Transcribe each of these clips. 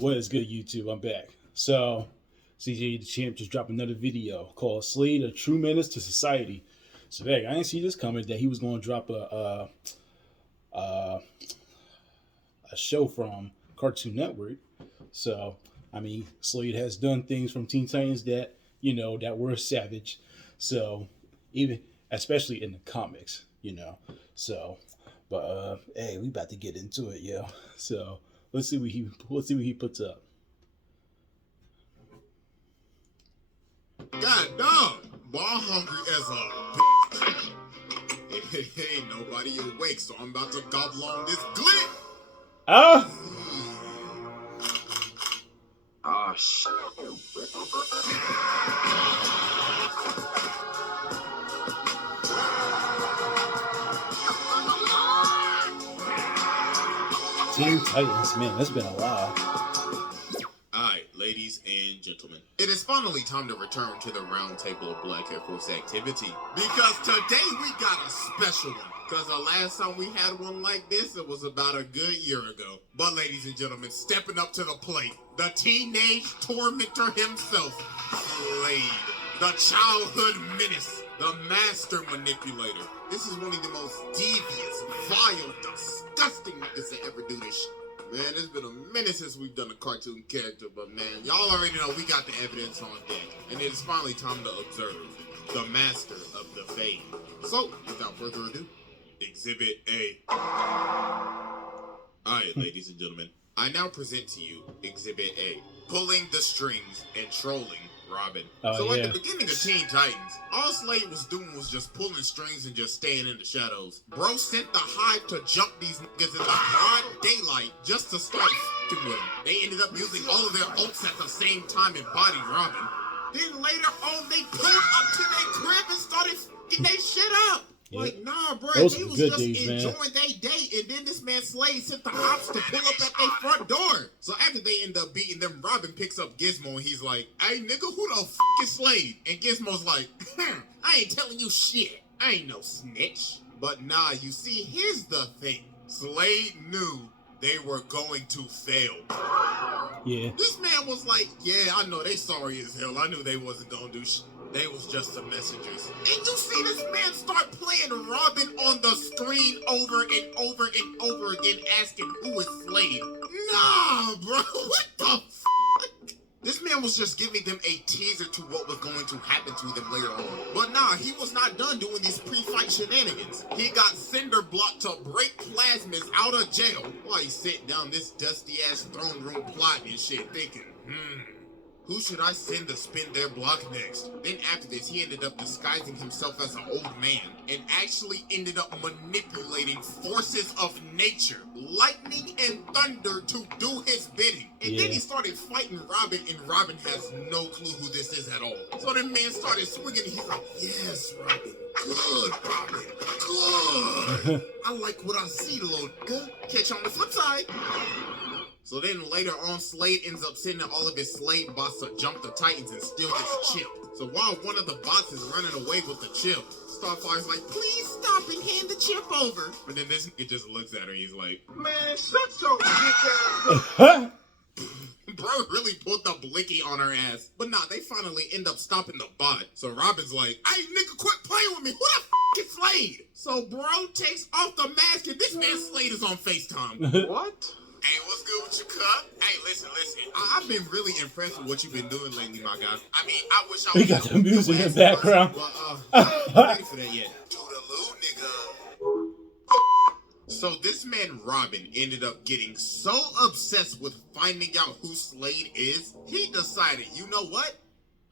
What is good, YouTube? I'm back. So, CJ the Champ just dropped another video called "SLADE: A True Menace to Society." So, heck, I didn't see this coming that he was going to drop a show from Cartoon Network. So, I mean, SLADE has done things from Teen Titans that that were savage. So, even especially in the comics. So, but hey, we about to get into it, yo. So. Let's see what he puts up. God dog, ball hungry as a bitch. Ain't nobody awake, so I'm about to gobble on this glit. Ah! Oh shit. Teen Titans, man, that's been a while. Alright, ladies and gentlemen, it is finally time to return to the round table of Black Air Force activity. Because today we got a special one. Because the last time we had one like this, it was about a good year ago. But ladies and gentlemen, stepping up to the plate, the teenage tormentor himself, SLADE. The childhood menace, the master manipulator. This is one of the most devious, vile, disgusting niggas to ever do this shit. Man, it's been a minute since we've done a cartoon character, but man, y'all already know we got the evidence on deck. And it is finally time to observe the master of the fade. So, without further ado, Exhibit A. Alright, ladies and gentlemen, I now present to you Exhibit A. Pulling the strings and trolling Robin. So at the beginning of Teen Titans, all SLADE was doing was just pulling strings and just staying in the shadows. Bro sent the Hive to jump these niggas in the broad daylight just to start f***ing with them. They ended up using all of their ults at the same time and bodied Robin. Then later on, they pulled up to their crib and started f***ing their shit up. Yep. Like, nah, bro, Those they were was good just days, enjoying their day, and then this man SLADE sent the ops to pull up at their front door. So after they end up beating them, Robin picks up Gizmo, and he's like, hey, nigga, who the f*** is SLADE? And Gizmo's like, I ain't telling you shit. I ain't no snitch. But nah, you see, here's the thing. SLADE knew they were going to fail. Yeah. This man was like, yeah, I know they sorry as hell. I knew they wasn't gonna do shit. They was just the messengers. And you see this man start playing Robin on the screen over and over and over again, asking who is SLADE. Nah, bro, what the f***? This man was just giving them a teaser to what was going to happen to them later on. But nah, he was not done doing these pre-fight shenanigans. He got Cinder Block to break Plasmas out of jail while he's sitting down this dusty-ass throne room plotting and shit, thinking, who should I send to spin their block next? Then after this, he ended up disguising himself as an old man and actually ended up manipulating forces of nature, lightning and thunder to do his bidding. And then he started fighting Robin, and Robin has no clue who this is at all. So the man started swinging, and he's like, yes, Robin. Good, Robin. Good. I like what I see, little nigga. Catch you on the flip side. So then later on, SLADE ends up sending all of his SLADE bots to jump the Titans and steal his chip. So while one of the bots is running away with the chip, Starfire's like, please stop and hand the chip over. And then this nigga just looks at her and he's like, man, shut your bitch ass. Bro really put the blicky on her ass. But nah, they finally end up stopping the bot. So Robin's like, hey nigga, quit playing with me. Who the f*** is SLADE? So bro takes off the mask and this man SLADE is on FaceTime. What? Hey, what's good with your cup? Hey, listen. I've been really impressed with what you've been doing lately, my guy. I mean, I wish I was... We got the music in the background. But, I'm not ready for that yet. Toodaloo, nigga. So this man, Robin, ended up getting so obsessed with finding out who SLADE is, he decided, you know what?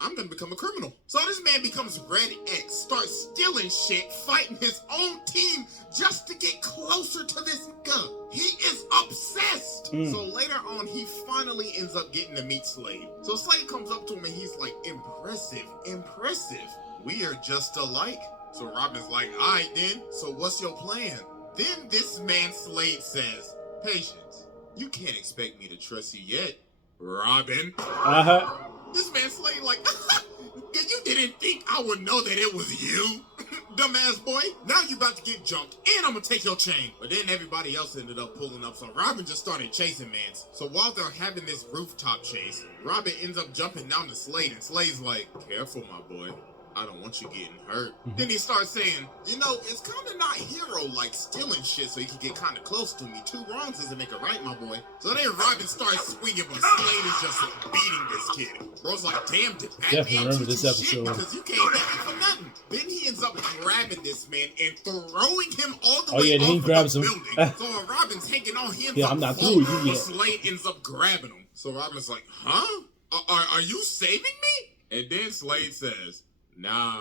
I'm gonna become a criminal. So this man becomes Red X, starts stealing shit, fighting his own team just to get closer to this nigga. He is obsessed. So later on, he finally ends up getting to meet SLADE. So SLADE comes up to him and he's like, impressive. We are just alike. So Robin's like, all right then, so what's your plan? Then this man SLADE says, Patience, you can't expect me to trust you yet, Robin. This man SLADE like, you didn't think I would know that it was you? dumbass boy. Now you about to get jumped, and I'm gonna take your chain. But then everybody else ended up pulling up, so Robin just started chasing Mans. So while they're having this rooftop chase, Robin ends up jumping down to Slade, and Slade's like, careful, my boy. I don't want you getting hurt. Then he starts saying, you know, it's kind of not hero-like stealing shit so you can get kind of close to me. 2 wrongs doesn't make a right, my boy. So then Robin starts swinging, but Slade is just beating this kid. Bro's like, damn, did Definitely remember this episode. because you can't hit me for nothing. Then he ends up grabbing this man and throwing him all the way yeah, then he off grabs of the him. building. So when Robin's hanging on, he ends Yeah, up I'm not falling, through with you but yet. Slade ends up grabbing him. So Robin's like, huh? Are you saving me? And then Slade says, nah.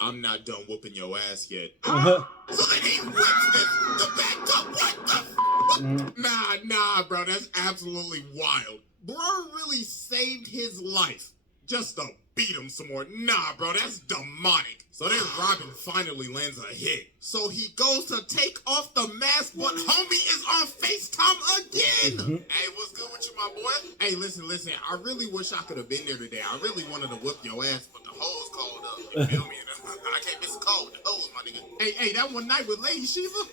I'm not done whooping your ass yet. So then he whips the back up. What the Nah, bro. That's absolutely wild. Bro really saved his life just to beat him some more. Nah, bro. That's demonic. So then Robin finally lands a hit. So he goes to take off the mask, but homie is on FaceTime again. Hey, what's good with you, my boy? Hey, listen. I really wish I could have been there today. I really wanted to whip your ass, but the hoes called up. You feel me? I can't miss a call with the hoes, my nigga. Hey, that one night with Lady Shiva,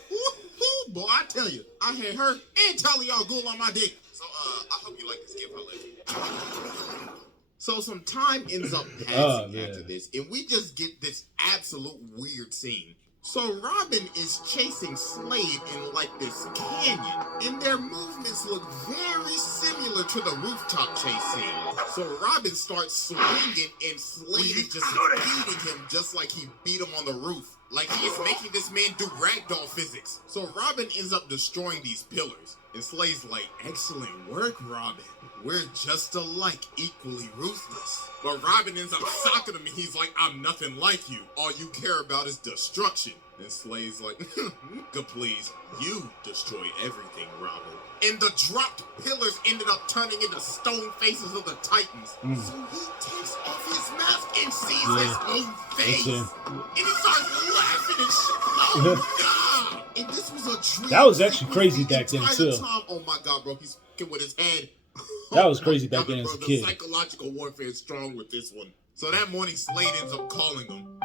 boy, I tell you, I had her and Charlie all Ghul on my dick. So, I hope you like this gift I left. So some time ends up passing after this, and we just get this absolute weird scene. So Robin is chasing Slade in like this canyon, and their movements look very similar to the rooftop chase scene. So Robin starts swinging, and Slade is just beating him just like he beat him on the roof. Like he is making this man do ragdoll physics. So Robin ends up destroying these pillars. And Slade's like, excellent work, Robin. We're just alike, equally ruthless. But Robin ends up socking him and he's like, I'm nothing like you. All you care about is destruction. And Slade's like, good please, you destroy everything, Robin. And the dropped pillars ended up turning into stone faces of the Titans. So he takes off his mask and sees his own face. And he starts laughing and shit. Oh, God. And this was a dream. That was actually crazy back then, too. Oh, my God, bro. He's fucking with his head. That was crazy back then as a kid. The psychological warfare is strong with this one. So that morning, Slade ends up calling him.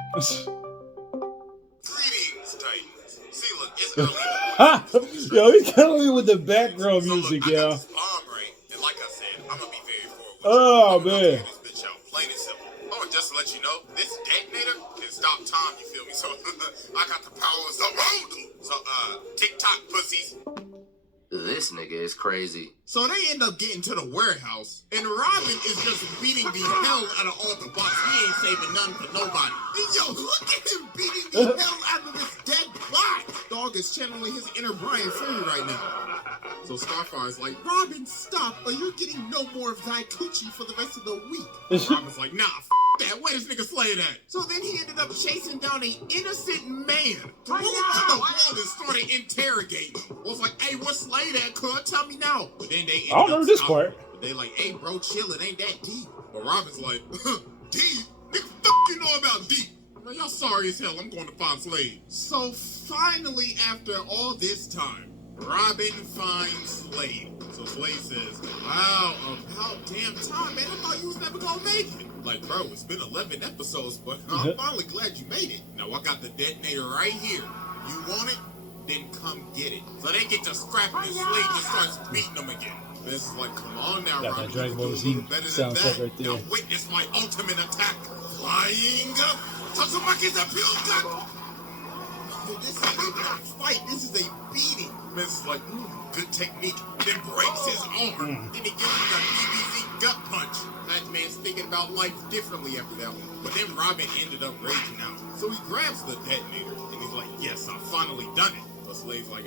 Greetings, Titans. See, look, it's early. Yo, he's killing me with the background music, I got yo. this bomb right, and like I said, I'm gonna be very forward with Oh, you. man. This bitch out, plain and simple. Oh, and just to let you know, this detonator can stop time, you feel me? So, I got the power of the world. So, TikTok pussies. This nigga is crazy. So they end up getting to the warehouse, and Robin is just beating the hell out of all the bots. He ain't saving none for nobody. And yo, look at him beating the hell out of this dead bot. Dog is channeling his inner Brian Fury right now. So Starfire's like, Robin, stop, or you're getting no more of thy coochie for the rest of the week. Robin's like, nah, that. Where this nigga Slade at? So then he ended up chasing down an innocent man, threw him to the wall and started interrogating him. I was like, hey, what's Slade at, cuz? Tell me now. But then they I don't remember this part. But they like, hey, bro, chill, it ain't that deep. But Robin's like, deep? Nigga, fuck you know about deep? Man, y'all sorry as hell, I'm going to find Slade. So finally, after all this time, Robin finds Slade. So Slade says, wow, about damn time, man. I thought you was never gonna make it. Like, bro, it's been 11 episodes, but I'm finally glad you made it. Now, I got the detonator right here. You want it? Then come get it. So they get to scrapping and Slade just starts beating them again. This is like, come on now, Got Robin. that Dragon Ball You Z do better than sound that. effect right there. Now witness my ultimate attack. Flying up. Tatsumaki's a pure. This is not a fight. This is a beating. This is like, good technique. Then breaks his arm. Then he gives him a DBZ gut punch. That man's thinking about life differently after that one. But then Robin ended up raging out. So he grabs the detonator and he's like, yes, I finally done it. But Slade's like,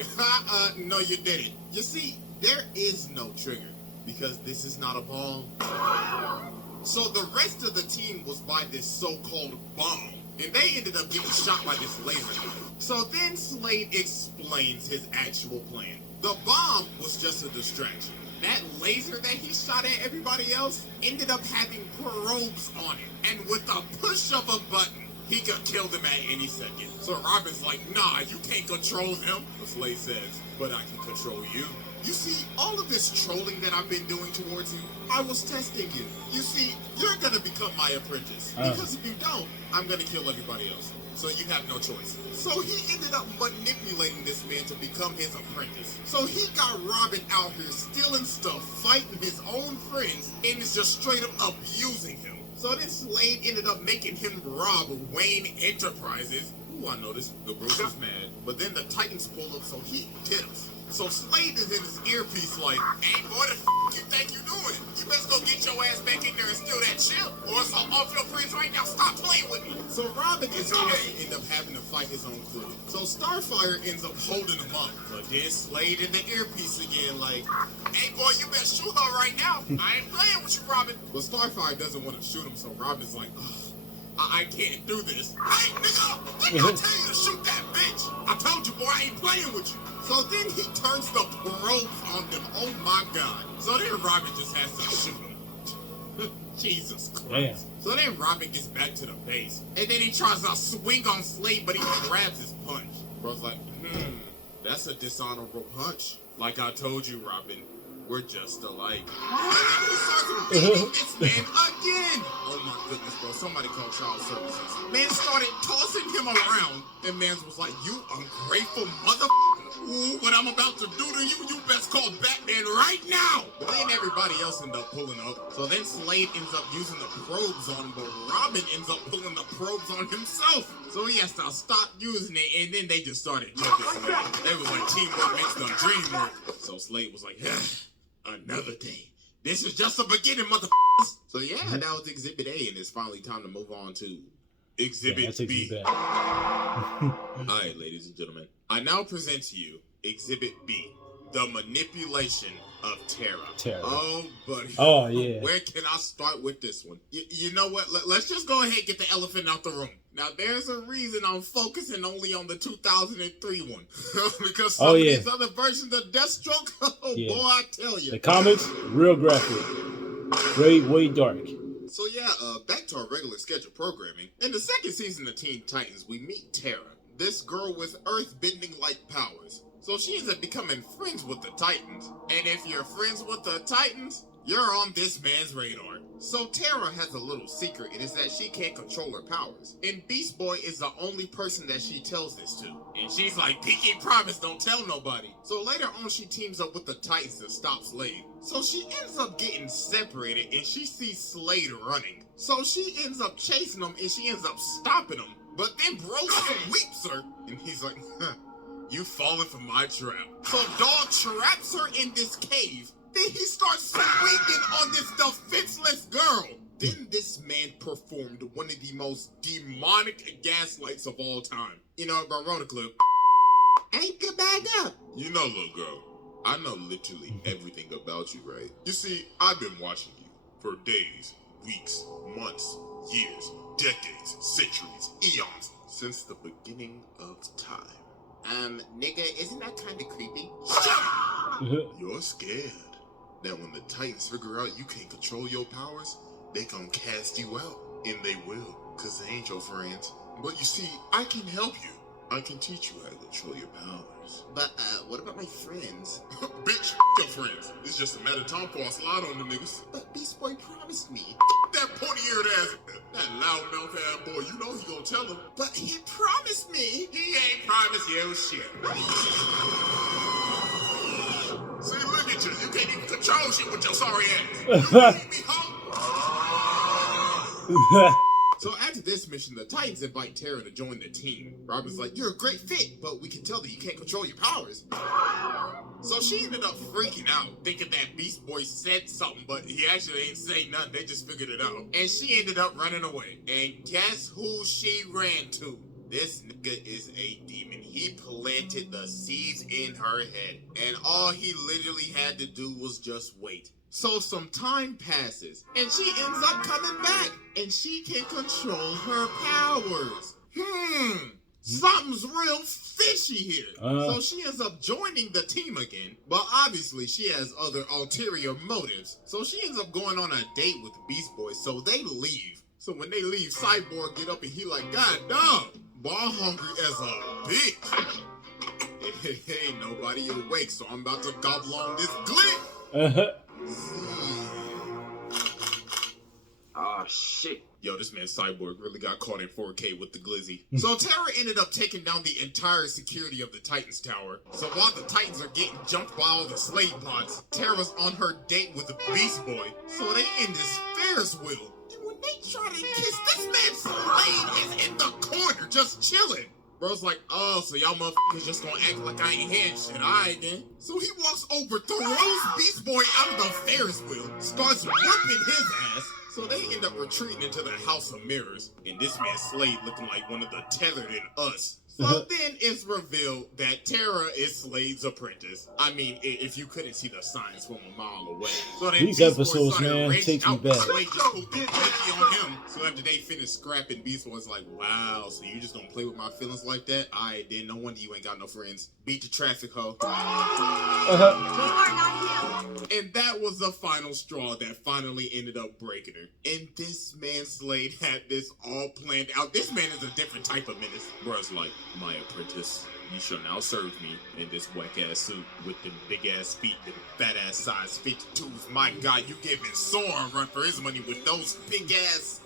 no, you didn't. You see, there is no trigger because this is not a ball. So the rest of the team was by this so-called bomb. And they ended up getting shot by this laser. So then Slade explains his actual plan. The bomb was just a distraction. That laser that he shot at everybody else ended up having probes on it. And with a push of a button, he could kill them at any second. So Robin's like, nah, you can't control them. But Slade says, but I can control you. You see, all of this trolling that I've been doing towards you, I was testing you. You see, you're gonna become my apprentice. Because if you don't, I'm gonna kill everybody else. So you have no choice. So he ended up manipulating this man to become his apprentice. So he got Robin out here stealing stuff, fighting his own friends, and is just straight up abusing him. So then Slade ended up making him rob Wayne Enterprises. Ooh, I know this. The Bruce is mad. But then the Titans pull up, so he hit us. So Slade is in his earpiece like, hey boy, the you think you doing? You best go get your ass back in there and steal that chip, or else I'll off your friends right now. Stop playing with me. So Robin is going to end up having to fight his own crew. So Starfire ends up holding him up. But then Slade in the earpiece again like, hey boy, you better shoot her right now. I ain't playing with you, Robin. But Starfire doesn't want to shoot him, so Robin's like, I can't do this. Hey, nigga, didn't I tell you to shoot that bitch? I told you, boy, I ain't playing with you. So then he turns the probes on them. Oh my God. So then Robin just has to shoot him. Jesus Christ. Damn. So then Robin gets back to the base. And then he tries to swing on Slade, but he grabs his punch. Bro's like, that's a dishonorable punch. Like I told you, Robin. We're just alike. He starts beating this man again. Oh my goodness, bro. Somebody call child services. Man started tossing him around. And man was like, you ungrateful motherfucker. Ooh, what I'm about to do to you, you best call Batman right now. But then everybody else ended up pulling up. So then Slade ends up using the probes on him, but Robin ends up pulling the probes on himself. So he has to stop using it, and then they just started choking Slade. They was like, teamwork makes the dream work. So Slade was like, another day. This is just the beginning, motherfuckers. So yeah, that was Exhibit A, and it's finally time to move on to Exhibit B. Alright, ladies and gentlemen, I now present to you Exhibit B, the manipulation of Terra. Oh, buddy. Oh, yeah. Where can I start with this one? You know what? Let's just go ahead and get the elephant out the room. Now, there's a reason I'm focusing only on the 2003 one. Because some of these other versions of Deathstroke, boy, I tell you. The comics, real graphic. Way dark. So yeah, back to our regular scheduled programming. In the second season of Teen Titans, we meet Terra, this girl with earth-bending-like powers. So she ends up becoming friends with the Titans. And if you're friends with the Titans, you're on this man's radar. So Terra has a little secret, and it's that she can't control her powers. And Beast Boy is the only person that she tells this to. And she's like, pinky promise, don't tell nobody. So later on, she teams up with the Titans to stop Slade. So she ends up getting separated, and she sees Slade running. So she ends up chasing him, and she ends up stopping him. But then Bro sweeps her, and he's like, you falling for my trap. So Dog traps her in this cave. Then he starts swinging on this defenseless girl. Then this man performed one of the most demonic gaslights of all time. You know, bro, roll the clip. Ain't good back up. You know, little girl, I know literally everything about you, right? You see, I've been watching you for days, weeks, months, years, decades, centuries, eons, since the beginning of time. Nigga, isn't that kind of creepy? Shut up! You're scared that when the Titans figure out you can't control your powers, they gonna cast you out. And they will, cause they ain't your friends. But you see, I can help you. I can teach you how to control your powers. But, what about my friends? Bitch, your friends. It's just a matter of time before I slide on them niggas. But Beast Boy promised me. That pointy-eared ass, that loud-mouthed ass boy, you know he gonna tell him. But he promised me. He ain't promised you shit. See, look at you. You can't even control shit with your sorry ass. You leave me home. So after this mission, the Titans invite Terra to join the team. Robin's like, you're a great fit, but we can tell that you can't control your powers. So she ended up freaking out, thinking that Beast Boy said something, but he actually ain't saying nothing. They just figured it out. And she ended up running away. And guess who she ran to? This nigga is a demon. He planted the seeds in her head. And all he literally had to do was just wait. So some time passes, and she ends up coming back, and she can control her powers. Something's real fishy here. So she ends up joining the team again, but obviously she has other ulterior motives. So she ends up going on a date with Beast Boy, so they leave. So when they leave, Cyborg get up and he like, God damn, boy, I'm hungry as a bitch. Ain't nobody awake, so I'm about to gobble on this glit. Oh, shit. Yo, this man Cyborg really got caught in 4K with the glizzy. So Terra ended up taking down the entire security of the Titans Tower. So while the Titans are getting jumped by all the Slade bots, Terra's on her date with the Beast Boy. So they in this Ferris wheel. And when they try to kiss, this man Slade is in the corner just chilling. Bro's like, oh, so y'all motherfuckers just gonna act like I ain't had shit. Alright then. So he walks over, throws Beast Boy out of the Ferris wheel, starts whooping his ass. So they end up retreating into the House of Mirrors, and this man Slade looking like one of the tethered in us. So then it's revealed that Terra is Slade's apprentice. I mean, if you couldn't see the signs from a mile away. So then These episodes, man, take me back. Slade just put the pinky on him. So after they finished scrapping, Beast Boy's like, wow, so you just gonna play with my feelings like that? Alright, then no wonder you ain't got no friends. Beat the traffic, hoe. And that was the final straw that finally ended up breaking her. And this man Slade had this all planned out. This man is a different type of menace. Bruh's like, my apprentice, you shall now serve me in this whack-ass suit with them big-ass feet and fat-ass size 52s. My God, you giving Sora a run for his money with those big-ass,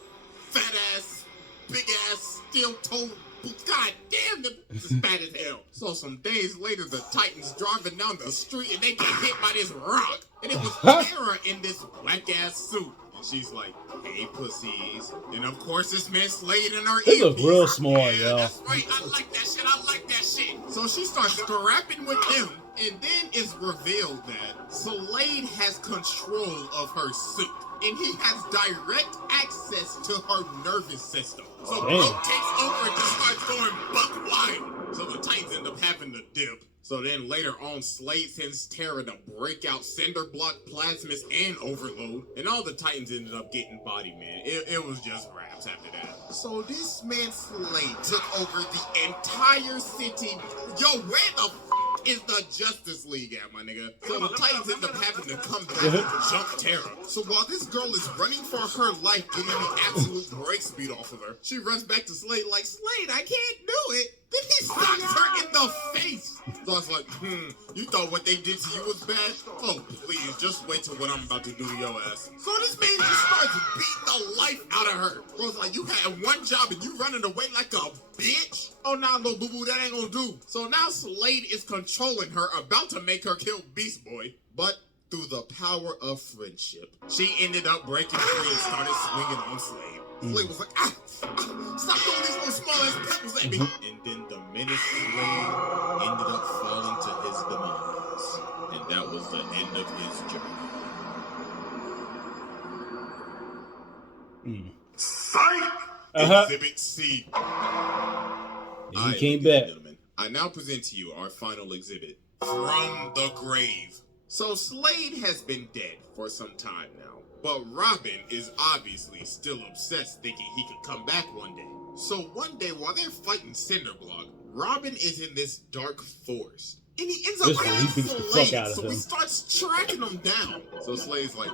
fat-ass, big-ass, steel-toed boots. God damn, them is fat as hell. So some days later, the Titans driving down the street and they get hit by this rock. And it was Terra in this whack-ass suit. And she's like, hey, pussies. And of course, this man Slade in her They look earpiece. real small, Yeah, yo. that's right. I like that shit. I like that shit. So she starts scrapping with him. And then it's revealed that Slade has control of her suit. And he has direct access to her nervous system. So Bro takes over and just starts going buck wild. So the Titans end up having to dip. So then later on, Slade sends Terra to break out Cinder Block, Plasmus, and Overload. And all the Titans ended up getting body, man. It was just raps after that. So this man Slade took over the entire city. Yo, where the is the Justice League at, my nigga? So the Titans end up having to come back and jump Terra. So while this girl is running for her life, getting the absolute break speed off of her, she runs back to Slade like, Slade, I can't do it. Then he smacks her in the face. So I was like, you thought what they did to you was bad? Oh, please, just wait till what I'm about to do to your ass. So this man just starts beating the life out of her. Bro's like, you had one job and you running away like a bitch? Oh, nah, little boo-boo, that ain't gonna do. So now Slade is controlling her, about to make her kill Beast Boy. But through the power of friendship, she ended up breaking free and started swinging on Slade. Slade was like, stop throwing these little small ass pebbles at me. And then the menace Slade ended up falling to his demise. And that was the end of his journey. Psych! Exhibit C. He came back. I now present to you our final exhibit, From the Grave. So Slade has been dead for some time now, but Robin is obviously still obsessed, thinking he could come back one day. So one day while they're fighting Cinderblock, Robin is in this dark forest. And he ends up finding Slade, so he starts tracking him down. So Slade's like,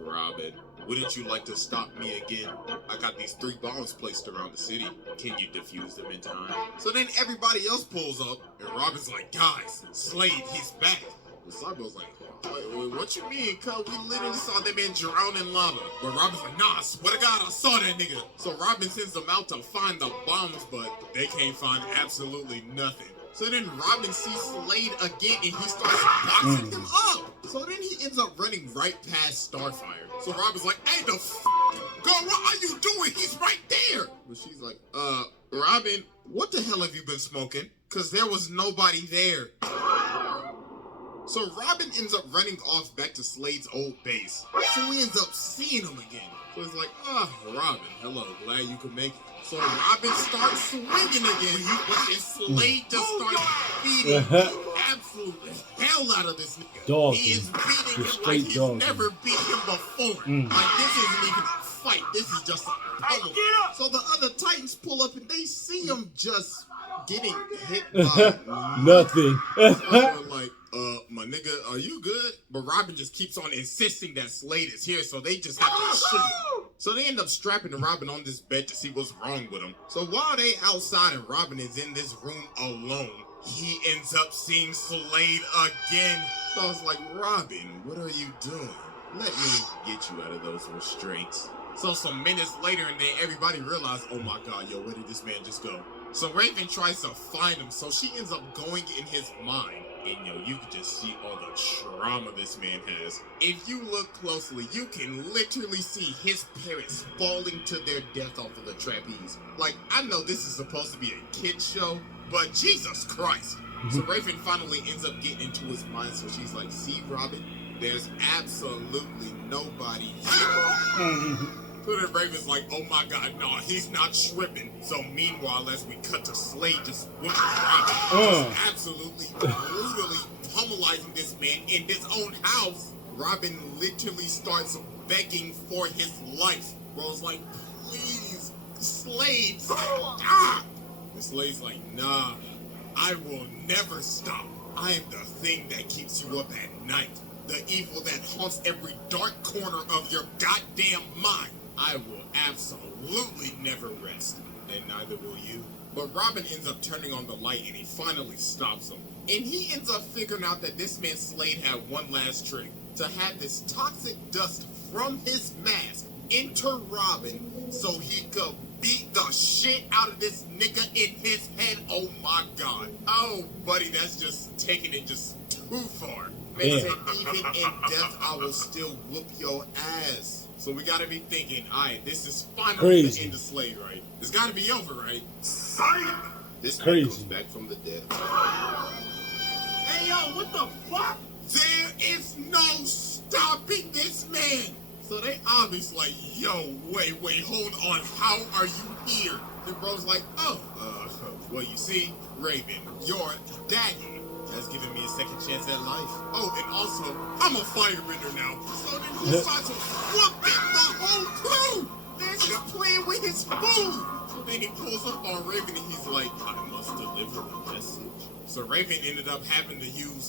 Robin, wouldn't you like to stop me again? I got these 3 bombs placed around the city. Can you defuse them in time? So then everybody else pulls up, and Robin's like, guys, Slade, he's back. And Cyborg's like, wait, what you mean, cuz? We literally saw that man drown in lava. But Robin's like, nah, I swear to God, I saw that nigga. So Robin sends them out to find the bombs, but they can't find absolutely nothing. So then Robin sees Slade again and he starts boxing him up. So then he ends up running right past Starfire. So Robin's like, hey, the girl, what are you doing? He's right there. But she's like, Robin, what the hell have you been smoking? Because there was nobody there. So Robin ends up running off back to Slade's old base. So he ends up seeing him again. So he's like, Robin, hello, glad you could make it. So Robin starts swinging again, and Slade just starts beating the absolute hell out of this nigga. Dog. He is beating him like he's never beat him before. Like, this isn't even a fight. This is just a pummel. So the other Titans pull up and they see him just getting hit by nothing. So they're like, my nigga, are you good? But Robin just keeps on insisting that Slade is here, so they just have to shoot him. So they end up strapping Robin on this bed to see what's wrong with him. So while they outside and Robin is in this room alone, he ends up seeing Slade again. So I was like, Robin, what are you doing? Let me get you out of those restraints. So some minutes later, and then everybody realized, oh my God, yo, where did this man just go? So Raven tries to find him, so she ends up going in his mind. And yo, you can just see all the trauma this man has. If you look closely, you can literally see his parents falling to their death off of the trapeze. Like, I know this is supposed to be a kid's show, but Jesus Christ. So Raven finally ends up getting into his mind, so she's like, see, Robin, there's absolutely nobody here. So then Raven's like, oh my God, no, he's not tripping. So meanwhile, as we cut to Slade just whooping Robin, just absolutely brutally pummelizing this man in his own house, Robin literally starts begging for his life. Bro's like, please, Slade, stop. And Slade's like, nah, I will never stop. I am the thing that keeps you up at night. The evil that haunts every dark corner of your goddamn mind. I will absolutely never rest, and neither will you. But Robin ends up turning on the light, and he finally stops him. And he ends up figuring out that this man Slade had one last trick. To have this toxic dust from his mask enter Robin so he could beat the shit out of this nigga in his head. Oh my God. Oh, buddy, that's just taking it just too far. Man said, even in death, I will still whoop your ass. So we gotta be thinking, alright, this is finally the end of Slade, right? It's gotta be over, right? This man comes back from the dead. Hey, yo, what the fuck? There is no stopping this man. So they obviously like, yo, wait, hold on. How are you here? The bro's like, well, you see, Raven, your daddy has given me a second chance at life. Oh, and also, I'm a firebender now. So then he starts whooping the whole crew. They're just playing with his food. So then he pulls up on Raven and he's like, I must deliver the message. So Raven ended up having to use...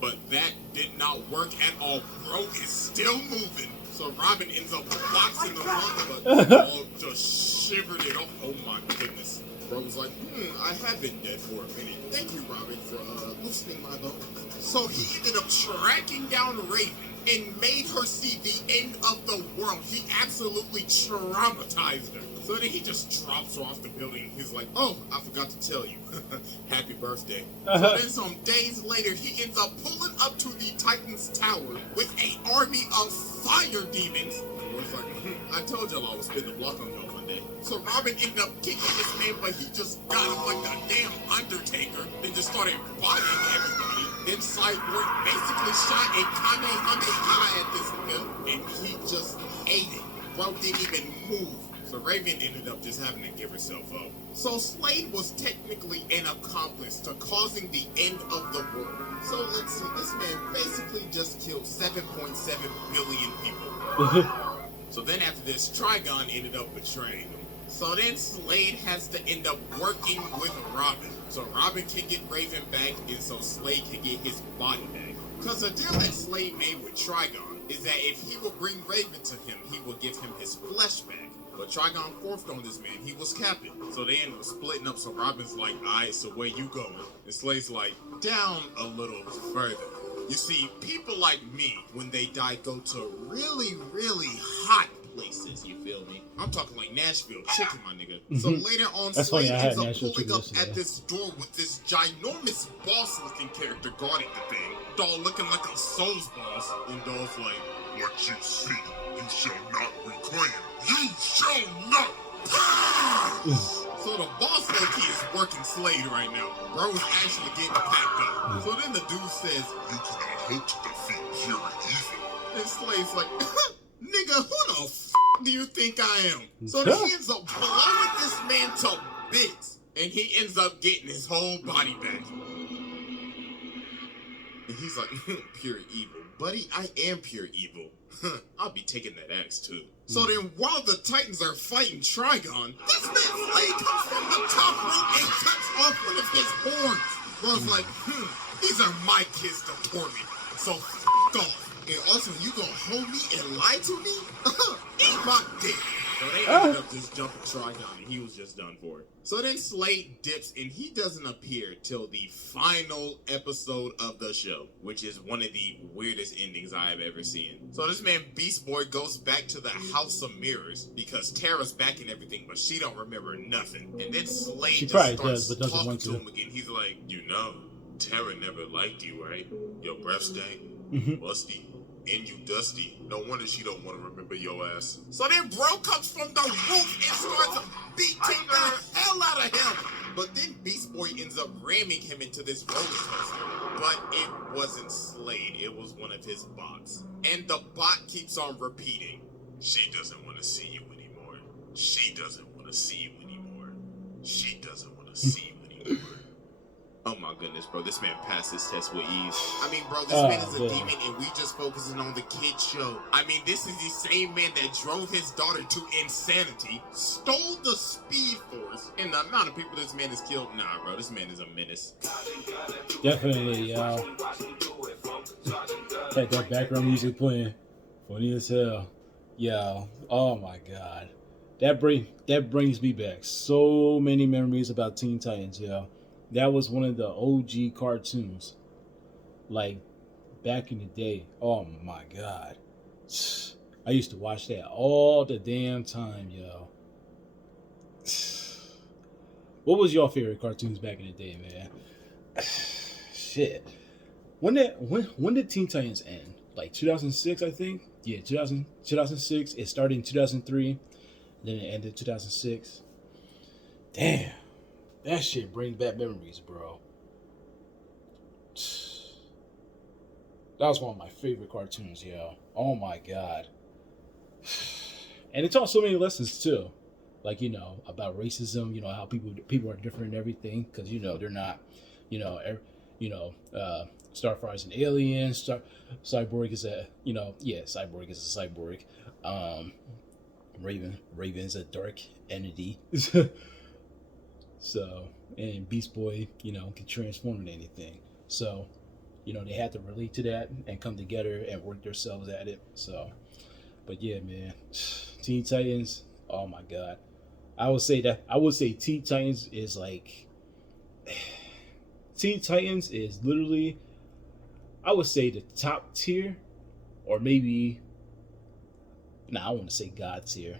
But that did not work at all. Bro is still moving. So Robin ends up boxing the run, but all just shivered it off. Oh my goodness. Bro was like, I have been dead for a minute. Thank you, Robin, for loosening my bones. So he ended up tracking down Raven and made her see the end of the world. He absolutely traumatized her. So then he just drops her off the building. He's like, oh, I forgot to tell you. Happy birthday. So then some days later, he ends up pulling up to the Titan's Tower with an army of fire demons. And was like, I told y'all I would spin the block on y'all one day. So Robin ended up kicking this man, but he just got him like the damn Undertaker and just started bodying everybody. Then Cyborg basically shot a Kamehameha at this nigga, and he just ate it. Bro didn't even move. So Raven ended up just having to give herself up. So Slade was technically an accomplice to causing the end of the world. So let's see, this man basically just killed 7.7 billion people. So then after this, Trigon ended up betraying him. So then Slade has to end up working with Robin. So Robin can get Raven back, and so Slade can get his body back. Because the deal that Slade made with Trigon is that if he will bring Raven to him, he will give him his flesh back. But Trigon forced on this man. He was capping. So they ended up splitting up. So Robin's like, alright, so where you going? And Slade's like, down a little further. You see, people like me, when they die, go to really, really hot places, you feel me? I'm talking like Nashville chicken, my nigga. So later on, Slade ends up pulling up at this door with this ginormous boss-looking character guarding the thing. Doll looking like a Souls boss. And Doll's like, what you see, you shall not reclaim. You shall not pass! So the boss low-key is working Slade right now. Bro is actually getting packed up. So then the dude says, you cannot hope to defeat pure evil. And Slade's like, nigga, who the f*** do you think I am? So then he ends up blowing this man to bits. And he ends up getting his whole body back. And he's like, pure evil. Buddy, I am pure evil. I'll be taking that axe too. So then while the Titans are fighting Trigon, this man Slade comes from the top rope and cuts off one of his horns. Bro's like, these are my kids to torment. So f*** off. And also, you gonna hold me and lie to me? Eat my dick. So they ended up just jumping Trigon, and he was just done for. So then Slade dips, and he doesn't appear till the final episode of the show, which is one of the weirdest endings I have ever seen. So this man Beast Boy goes back to the House of Mirrors because Tara's back and everything, but she don't remember nothing. And then Slade She just probably starts does, but doesn't talking want to to. him again. He's like, you know, Tara never liked you, right? Your breath stank, musty, and you dusty. No wonder she don't want to remember your ass. So then bro comes from the roof and starts beating the hell out of him. But then Beast Boy ends up ramming him into this roller coaster. But it wasn't Slade, it was one of his bots. And the bot keeps on repeating, she doesn't want to see you anymore. She doesn't want to see you anymore. She doesn't want to see you anymore. Oh my goodness, bro. This man passed his test with ease. I mean, bro, this man is a demon and we just focusing on the kid show. I mean, this is the same man that drove his daughter to insanity, stole the Speed Force, and the amount of people this man has killed. Nah, bro, this man is a menace. Definitely, yo. Had that background music playing. Funny as hell. Yo, oh my god. That brings me back so many memories about Teen Titans, yo. That was one of the OG cartoons. Like, back in the day. Oh my god. I used to watch that all the damn time, yo. What was your favorite cartoons back in the day, man? Shit. When did Teen Titans end? Like 2006, I think? Yeah, 2006. It started in 2003. Then it ended in 2006. Damn. That shit brings back memories, bro. That was one of my favorite cartoons, yo. Oh my god. And it taught so many lessons too. Like, you know, about racism, you know, how people are different and everything. Because, you know, they're not, Starfire's an alien. Cyborg is a, Cyborg is a cyborg. Raven's a dark entity. So, and Beast Boy, you know, can transform into anything. So, you know, they had to relate to that and come together and work themselves at it. So, but yeah, man, Teen Titans, oh my god. I would say Teen Titans is like, Teen Titans is literally, I would say the top tier, or maybe, I want to say God tier.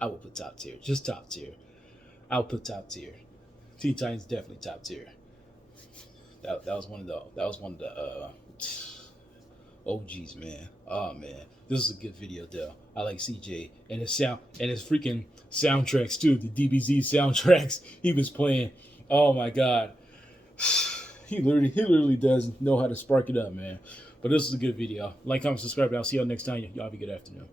I would put top tier, just top tier. I would put top tier. Teen Titans definitely top tier. That was one of the OGs, man. Oh man, this is a good video though. I like CJ and his sound and his freaking soundtracks too. The DBZ soundtracks he was playing. Oh my god, he literally does know how to spark it up, man. But this is a good video. Like, comment, subscribe, and I'll see y'all next time. Y'all have a good afternoon.